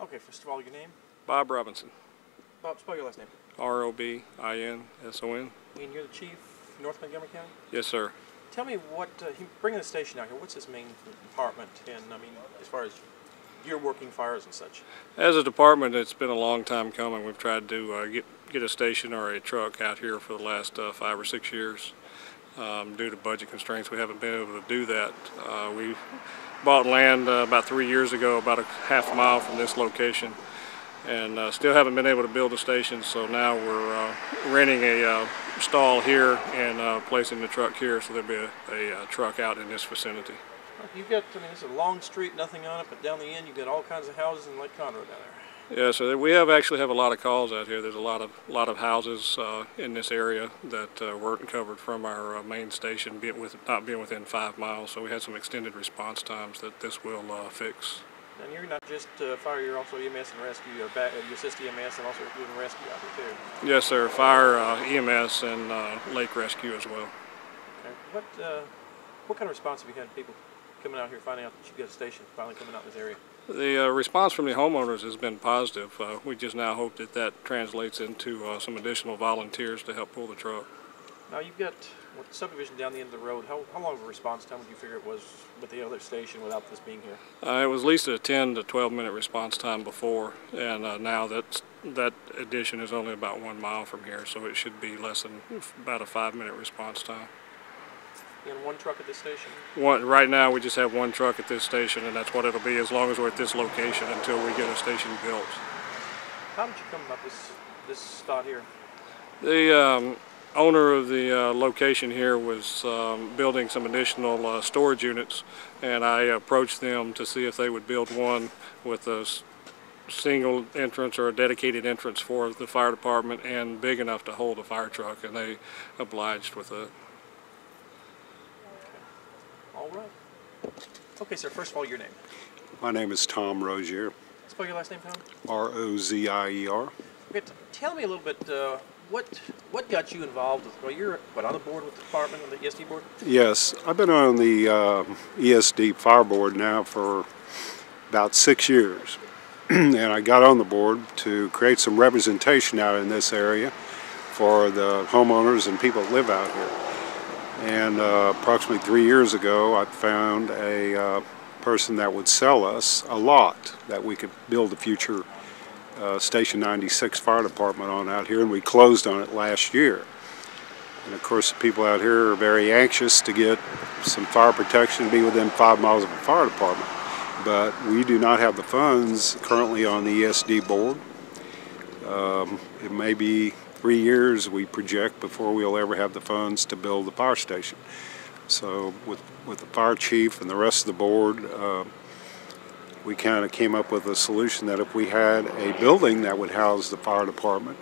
Okay, first of all, your name? Bob Robinson. Bob, spell your last name. R-O-B-I-N-S-O-N. And you're the chief, North Montgomery County? Yes, sir. Tell me what, bringing the station out here, what's his main department? And, I mean, as far as your working fires and such? As a department, it's been a long time coming. We've tried to get a station or a truck out here for the last 5 or 6 years. Due to budget constraints, we haven't been able to do that. We bought land about 3 years ago, about a half mile from this location, and still haven't been able to build a station, so now we're renting a stall here and placing the truck here, so there'll be a truck out in this vicinity. You've got, I mean, it's a long street, nothing on it, but down the end you've got all kinds of houses and Lake Conroe down there. Yeah, so we actually have a lot of calls out here. There's a lot of houses in this area that weren't covered from our main station, not being within 5 miles. So we had some extended response times that this will fix. And you're not just fire, you're also EMS and rescue. You assist EMS and also doing rescue out here too. Yes, sir. Fire, EMS, and lake rescue as well. Okay. What kind of response have you had people coming out here, finding out that you've got a station, finally coming out in this area? The response from the homeowners has been positive. We just now hope that that translates into some additional volunteers to help pull the truck. Now you've got subdivision down the end of the road. How long of a response time would you figure it was with the other station without this being here? It was at least a 10 to 12 minute response time before, and now that addition is only about 1 mile from here, so it should be less than about a 5-minute response time. And one truck at this station? Right now we just have one truck at this station, and that's what it'll be as long as we're at this location until we get a station built. How did you come up with this spot here? The owner of the location here was building some additional storage units, and I approached them to see if they would build one with a single entrance or a dedicated entrance for the fire department and big enough to hold a fire truck, and they obliged with it. All right. Okay, sir, first of all, your name. My name is Tom Rozier. Spell your last name, Tom? R-O-Z-I-E-R. Okay, tell me a little bit, what got you involved with, well, you're on the board with the department, on the ESD board? Yes, I've been on the ESD fire board now for about 6 years. And I got on the board to create some representation out in this area for the homeowners and people that live out here. And approximately 3 years ago, I found a person that would sell us a lot that we could build a future Station 96 fire department on out here, and we closed on it last year. And of course, the people out here are very anxious to get some fire protection, be within 5 miles of a fire department. But we do not have the funds currently on the ESD board. It may be 3 years, we project, before we'll ever have the funds to build the fire station. So with the fire chief and the rest of the board, we kind of came up with a solution that if we had a building that would house the fire department,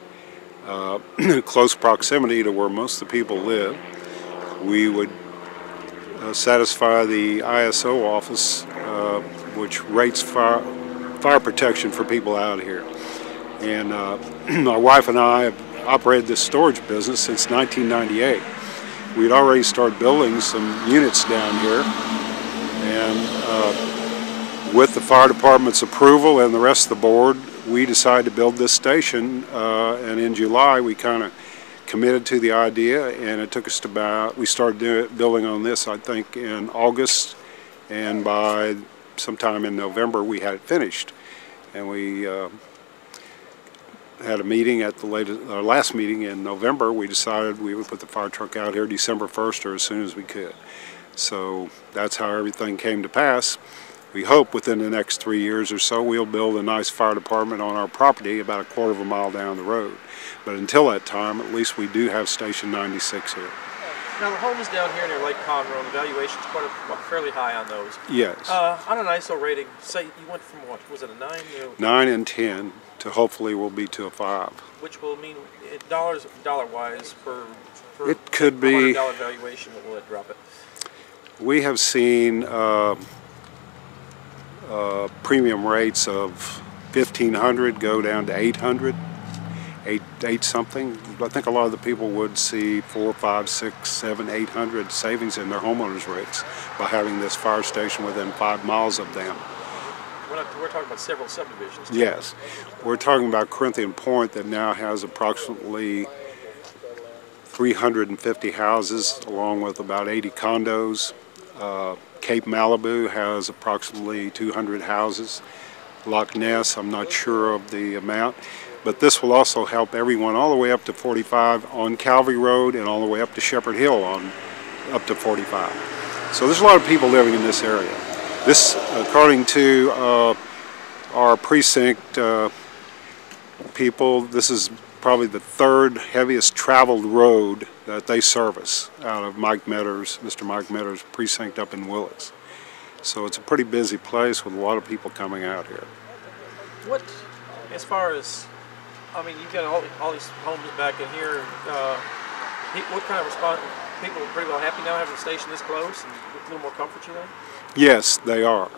close proximity to where most of the people live, we would satisfy the ISO office, which rates fire protection for people out here. And my wife and I have operated this storage business since 1998. We'd already started building some units down here, and with the fire department's approval and the rest of the board, we decided to build this station, and in July we kind of committed to the idea, and it took us to we started building on this, I think, in August, and by sometime in November we had it finished. And we had a meeting at our last meeting in November. We decided we would put the fire truck out here December 1st or as soon as we could. So that's how everything came to pass. We hope within the next 3 years or so we'll build a nice fire department on our property about a quarter of a mile down the road. But until that time, at least we do have Station 96 here. Now the homes down here near Lake Conroe, the valuation's fairly high on those. Yes. On an ISO rating, say you went from what, was it a 9? 9 and 10 to hopefully we'll be to a 5. Which will mean dollar-wise per it could be $100 valuation, what will it drop it? We have seen premium rates of $1,500 go down to $800, eight something. I think a lot of the people would see 4, 5, 6, 7, 800 savings in their homeowners rates by having this fire station within 5 miles of them. We're talking about several subdivisions. Yes, we're talking about Corinthian Point that now has approximately 350 houses, along with about 80 condos. Cape Malibu has approximately 200 houses. Loch Ness, I'm not sure of the amount, but this will also help everyone all the way up to 45 on Calvary Road and all the way up to Shepherd Hill on up to 45. So there's a lot of people living in this area. This, according to our precinct people, this is probably the 3rd heaviest traveled road that they service out of Mr. Mike Metter's precinct up in Willis. So it's a pretty busy place with a lot of people coming out here. What, as far as, I mean, you've got all these homes back in here, what kind of response, people are pretty well happy now having the station this close and with a little more comfort, you think? Yes, they are.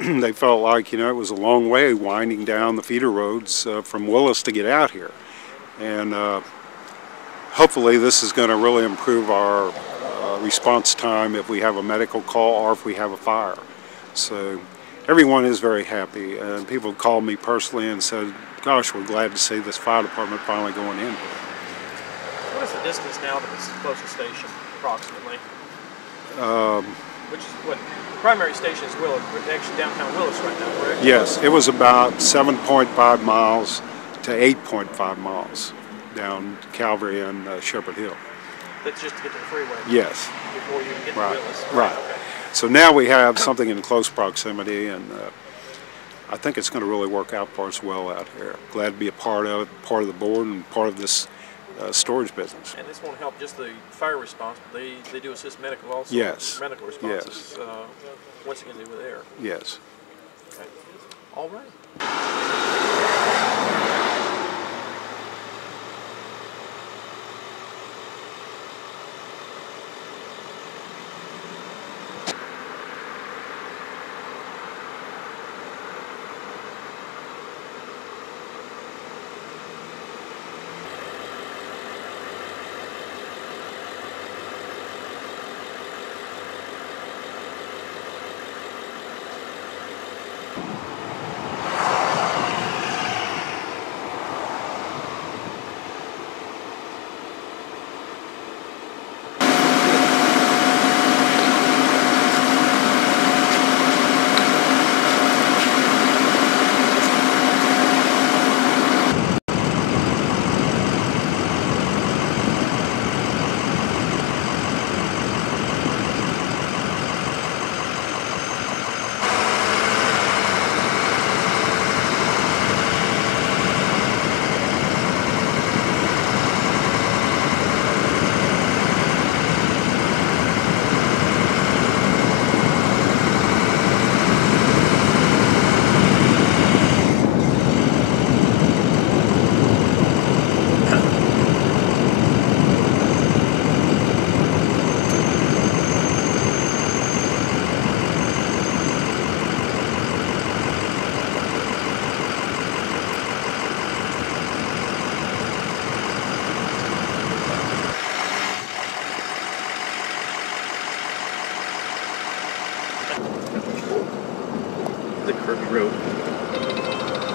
They felt like, you know, it was a long way winding down the feeder roads from Willis to get out here. And hopefully this is going to really improve our response time if we have a medical call or if we have a fire. So everyone is very happy, and people called me personally and said, gosh, we're glad to see this fire department finally going in here. What is the distance now to this closest station, approximately? Which is what the primary station is Willis, actually downtown Willis right now, correct? Yes, it was about 7.5 miles to 8.5 miles down Calvary and Shepherd Hill. That's just to get to the freeway? Yes. Before you get to Willis? Right. Okay. So now we have something in close proximity, and I think it's going to really work out for us well out here. Glad to be a part of it, part of the board, and part of this storage business. And this won't help just the fire response, but they do assist medical also? Yes. Medical responses. Yes. What's it going to do with air? Yes. Okay. All right. The curvy road.